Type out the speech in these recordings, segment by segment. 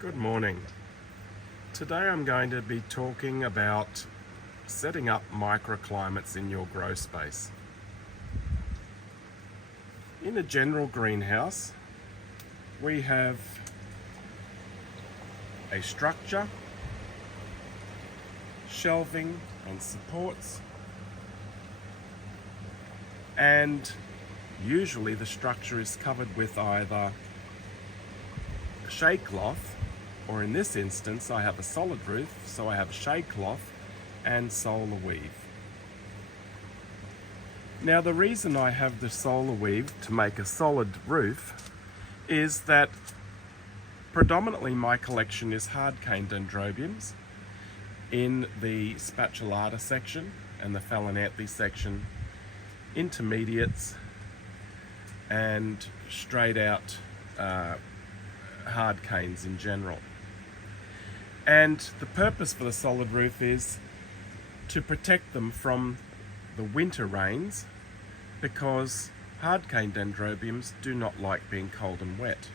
Good morning. Today I'm going to be talking about setting up microclimates in your grow space. In a general greenhouse, we have a structure, shelving and supports, and usually the structure is covered with either shade cloth, or in this instance I have a solid roof, so I have a shade cloth and solar weave. Now the reason I have the solar weave to make a solid roof is that predominantly my collection is hard cane dendrobiums in the spatulata section and the Phalaenanthe section, intermediates and straight out hard canes in general. And the purpose for the solid roof is to protect them from the winter rains, because hard cane dendrobiums do not like being cold and wet.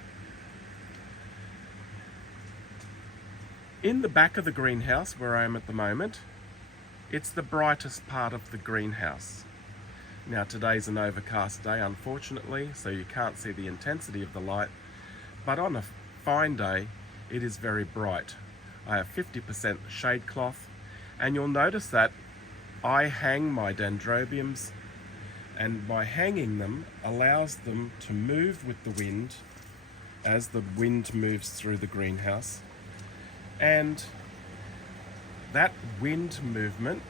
In the back of the greenhouse where I am at the moment, it's the brightest part of the greenhouse. Now today's an overcast day unfortunately, so you can't see the intensity of the light, but on a fine day it is very bright. I have 50% shade cloth, and you'll notice that I hang my dendrobiums, and by hanging them allows them to move with the wind as the wind moves through the greenhouse, and that wind movement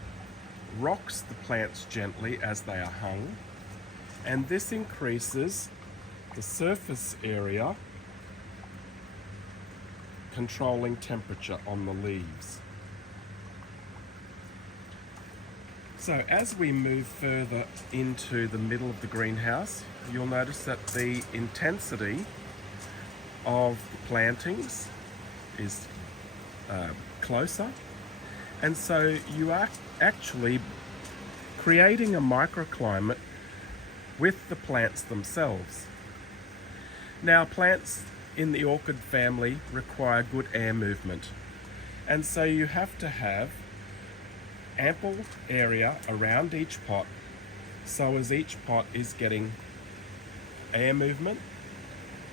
rocks the plants gently as they are hung, and this increases the surface area controlling temperature on the leaves. So as we move further into the middle of the greenhouse, you'll notice that the intensity of the plantings is closer, and so you are actually creating a microclimate with the plants themselves. Now plants in the orchid family require good air movement, and so you have to have ample area around each pot, so as each pot is getting air movement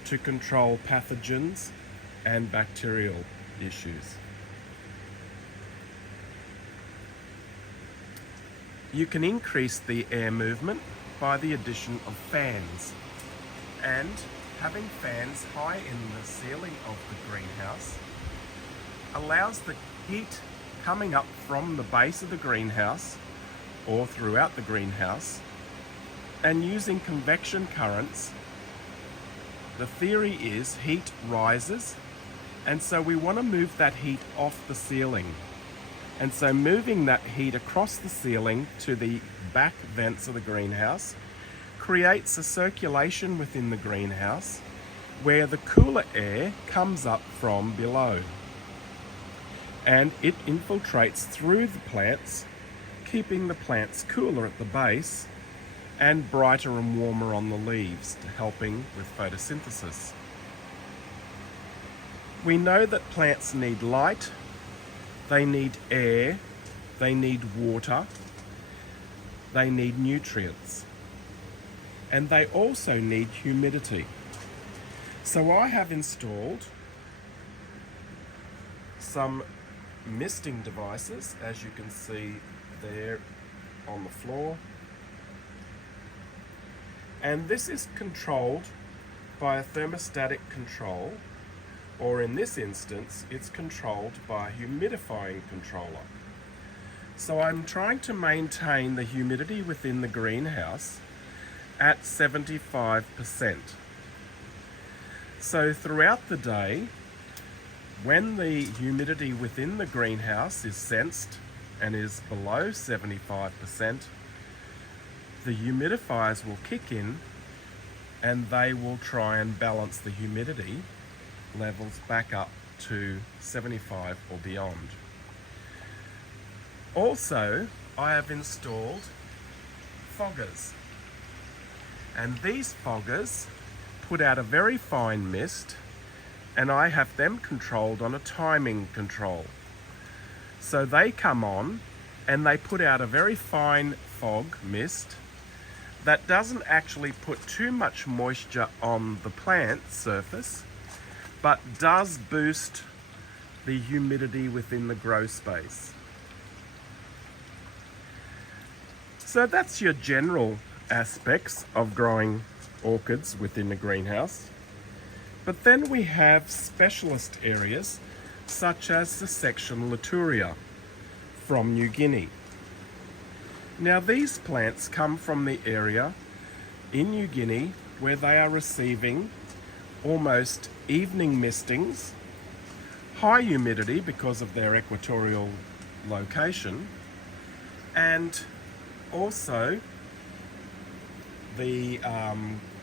to control pathogens and bacterial issues. You can increase the air movement by the addition of fans, and having fans high in the ceiling of the greenhouse allows the heat coming up from the base of the greenhouse or throughout the greenhouse, and using convection currents, the theory is heat rises, and so we want to move that heat off the ceiling. And so moving that heat across the ceiling to the back vents of the greenhouse creates a circulation within the greenhouse where the cooler air comes up from below, and it infiltrates through the plants, keeping the plants cooler at the base and brighter and warmer on the leaves, helping with photosynthesis. We know that plants need light, they need air, they need water, they need nutrients, and they also need humidity. So I have installed some misting devices, as you can see there on the floor, and this is controlled by a thermostatic control, or in this instance it's controlled by a humidifying controller. So I'm trying to maintain the humidity within the greenhouse at 75%. So throughout the day, when the humidity within the greenhouse is sensed and is below 75%, the humidifiers will kick in and they will try and balance the humidity levels back up to 75 or beyond. Also, I have installed foggers, and these foggers put out a very fine mist and I have them controlled on a timing control. So they come on and they put out a very fine fog mist that doesn't actually put too much moisture on the plant surface, but does boost the humidity within the grow space. So that's your general aspects of growing orchids within the greenhouse. But then we have specialist areas such as the section Laturia from New Guinea. Now these plants come from the area in New Guinea where they are receiving almost evening mistings, high humidity because of their equatorial location, and also the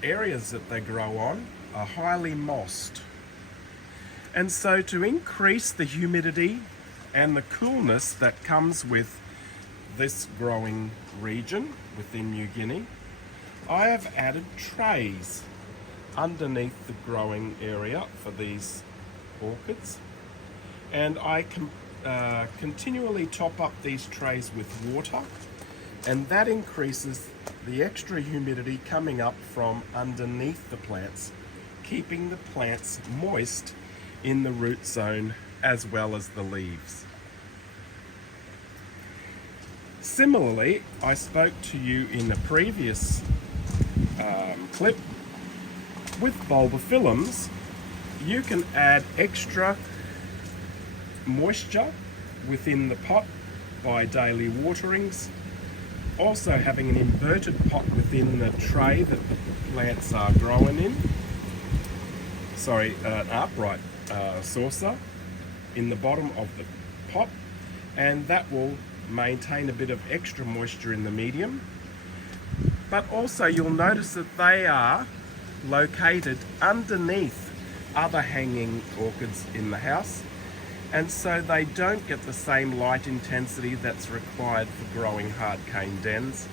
areas that they grow on are highly mossed. And so to increase the humidity and the coolness that comes with this growing region within New Guinea, I have added trays underneath the growing area for these orchids, and I can continually top up these trays with water, and that increases the extra humidity coming up from underneath the plants, keeping the plants moist in the root zone as well as the leaves. Similarly, I spoke to you in the previous clip, with bulbophyllums, you can add extra moisture within the pot by daily waterings. Also having an inverted pot within the tray that the plants are growing in. An upright saucer in the bottom of the pot, and that will maintain a bit of extra moisture in the medium. But also you'll notice that they are located underneath other hanging orchids in the house, and so they don't get the same light intensity that's required for growing hard cane dens.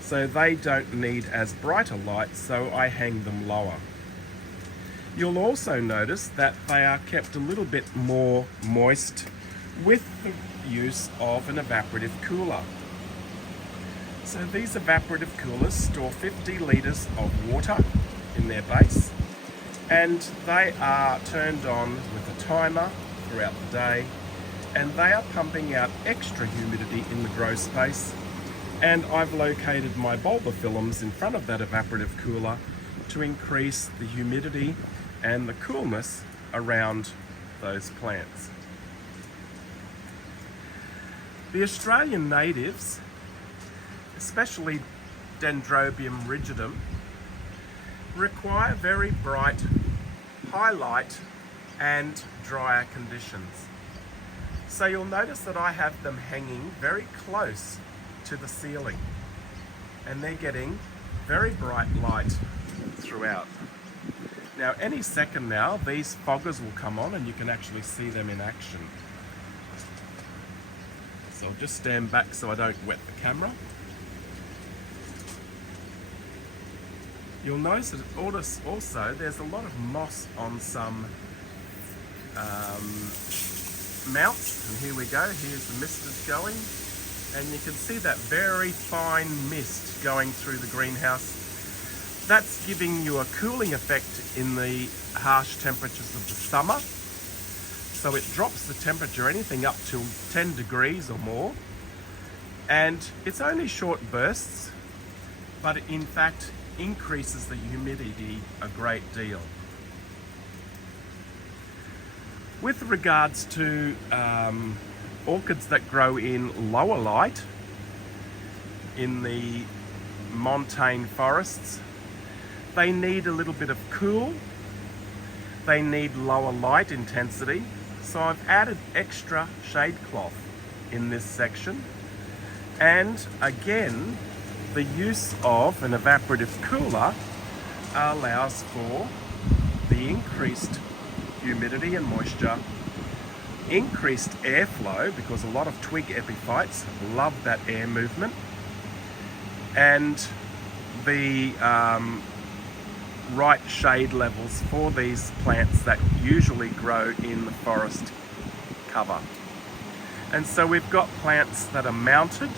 So they don't need as bright a light, so I hang them lower. You'll also notice that they are kept a little bit more moist with the use of an evaporative cooler. So these evaporative coolers store 50 litres of water in their base, and they are turned on with a timer throughout the day, and they are pumping out extra humidity in the grow space. And I've located my bulbophyllums in front of that evaporative cooler to increase the humidity and the coolness around those plants. The Australian natives, especially Dendrobium rigidum, require very bright, high light and drier conditions. So you'll notice that I have them hanging very close to the ceiling, and they're getting very bright light throughout. Now any second now these foggers will come on and you can actually see them in action. So I'll just stand back so I don't wet the camera. You'll notice that also there's a lot of moss on some mounts, and here we go, here's the mist is going, and you can see that very fine mist going through the greenhouse. That's giving you a cooling effect in the harsh temperatures of the summer. So it drops the temperature anything up to 10 degrees or more, and it's only short bursts, but it in fact increases the humidity a great deal. With regards to orchids that grow in lower light, in the montane forests, they need a little bit of cool, they need lower light intensity, so I've added extra shade cloth in this section, and again the use of an evaporative cooler allows for the increased humidity and moisture, increased airflow, because a lot of twig epiphytes love that air movement, and the right shade levels for these plants that usually grow in the forest cover. And so we've got plants that are mounted.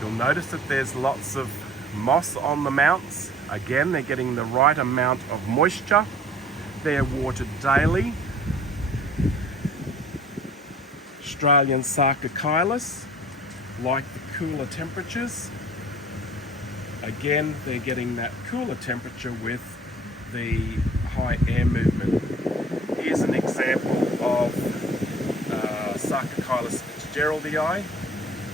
You'll notice that there's lots of moss on the mounts. Again, they're getting the right amount of moisture. They're watered daily. Australian Sarcochilus like the cooler temperatures. Again, they're getting that cooler temperature with the high air movement. Here's an example of Sarcochilus fitzgeraldii,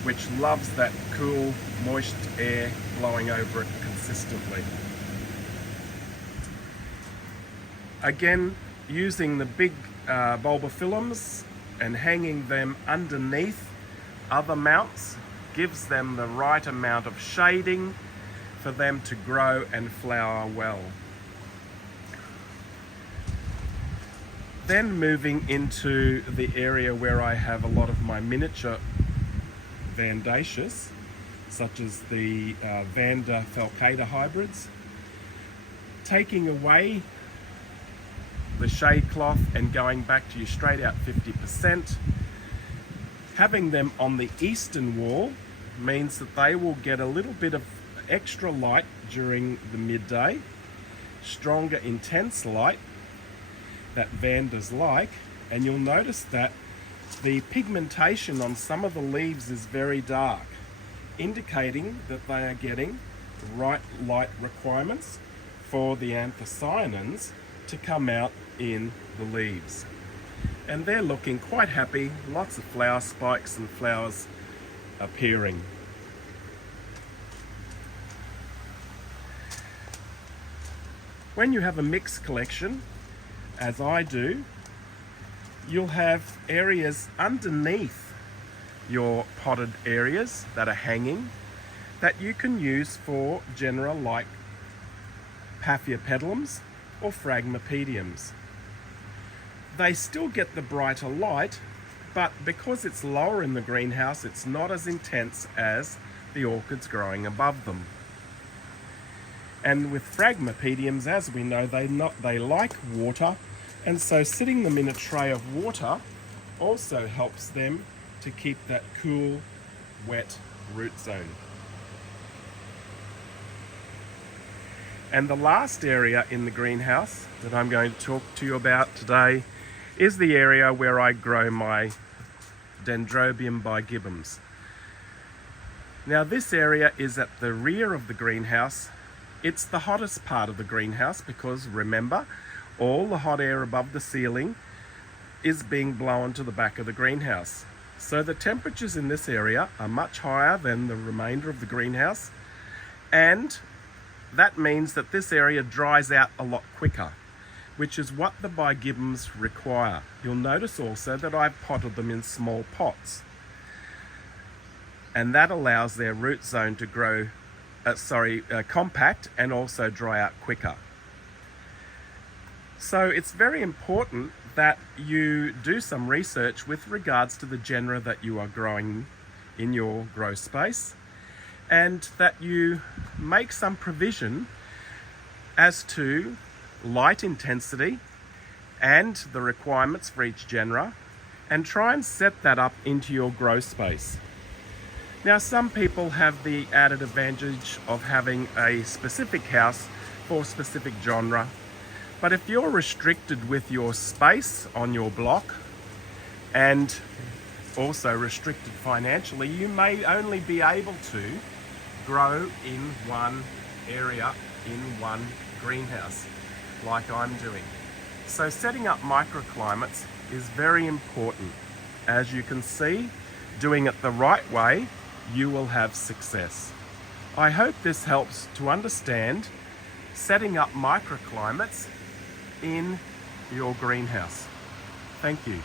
which loves that cool, moist air blowing over it consistently. Again, using the big bulbophyllums and hanging them underneath other mounts gives them the right amount of shading for them to grow and flower well. Then moving into the area where I have a lot of my miniature Vandaceous, such as the Vanda falcata hybrids, taking away the shade cloth and going back to your straight out 50%. Having them on the eastern wall means that they will get a little bit of extra light during the midday, stronger intense light that Vandas like, and you'll notice that the pigmentation on some of the leaves is very dark, indicating that they are getting the right light requirements for the anthocyanins to come out in the leaves. And they're looking quite happy, lots of flower spikes and flowers appearing. When you have a mixed collection, as I do, you'll have areas underneath your potted areas that are hanging that you can use for genera like Paphiopedilums or Phragmipediums. They still get the brighter light, but because it's lower in the greenhouse, it's not as intense as the orchids growing above them. And with Phragmipediums, as we know, they like water, and so sitting them in a tray of water also helps them to keep that cool, wet root zone. And the last area in the greenhouse that I'm going to talk to you about today is the area where I grow my Dendrobium bigibbums. Now this area is at the rear of the greenhouse. It's the hottest part of the greenhouse because remember, all the hot air above the ceiling is being blown to the back of the greenhouse. So the temperatures in this area are much higher than the remainder of the greenhouse, and that means that this area dries out a lot quicker, which is what the bigibbums require. You'll notice also that I've potted them in small pots, and that allows their root zone to grow compact and also dry out quicker. So it's very important that you do some research with regards to the genera that you are growing in your grow space, and that you make some provision as to light intensity and the requirements for each genera, and try and set that up into your grow space. Now, some people have the added advantage of having a specific house for a specific genre, but if you're restricted with your space on your block and also restricted financially, you may only be able to grow in one area, in one greenhouse, like I'm doing. So setting up microclimates is very important. As you can see, doing it the right way, you will have success. I hope this helps to understand setting up microclimates in your greenhouse. Thank you.